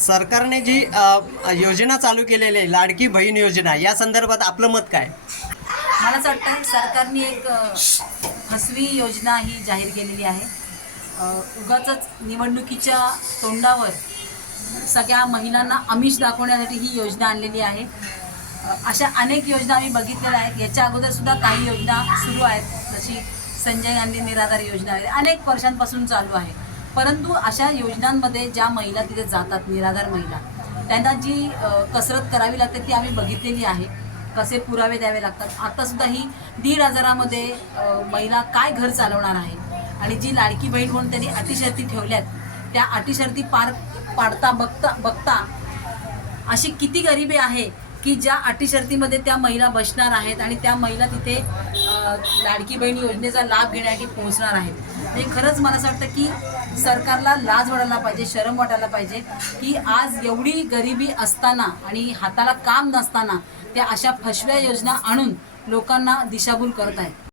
सरकारने जी योजना चालू केलेली आहे लाडकी बहीण योजना या संदर्भात आपलं मत काय? मला असं वाटतं सरकारने एक फसवी योजना ही जाहीर केलेली आहे. उगाच उगाचच निवडणुकीच्या तोंडावर सगळ्या महिलांना आमिष दाखवण्यासाठी ही योजना आणलेली आहे. अशा अनेक योजना आम्ही बघितलेल्या आहेत. याच्या अगोदर सुद्धा काही योजना सुरू आहेत जशी संजय गांधी निराधार योजना आहे. अनेक वर्षांपासून चालू आहे. परंतु अशा योजनांमध्ये ज्या महिला तिथे जातात निराधार महिला त्यांना जी कसरत करावी लागते ती आम्ही बघितलेली आहे. कसे पुरावे द्यावे लागतात. आतासुद्धा ही दीड हजारामध्ये महिला काय घर चालवणार आहे आणि जी लाडकी बहीण म्हणून त्यांनी अटीशर्ती ठेवल्यात त्या अटीशर्ती पार पाडता बघता बघता अशी किती गरिबी आहे की ज्या अटीशर्तीमध्ये त्या महिला बसणार आहेत आणि त्या महिला तिथे लाडकी बहीण योजनेचा लाभ घेण्यासाठी पोहोचणार आहेत. म्हणजे खरंच मला असं वाटतं की सरकारला लाज वाटायला पाहिजे शरम वाटायला पाहिजे की आज एवढी गरिबी असताना आणि हाताला काम नसताना त्या अशा फसव्या योजना आणून लोकांना दिशाभूल करत आहेत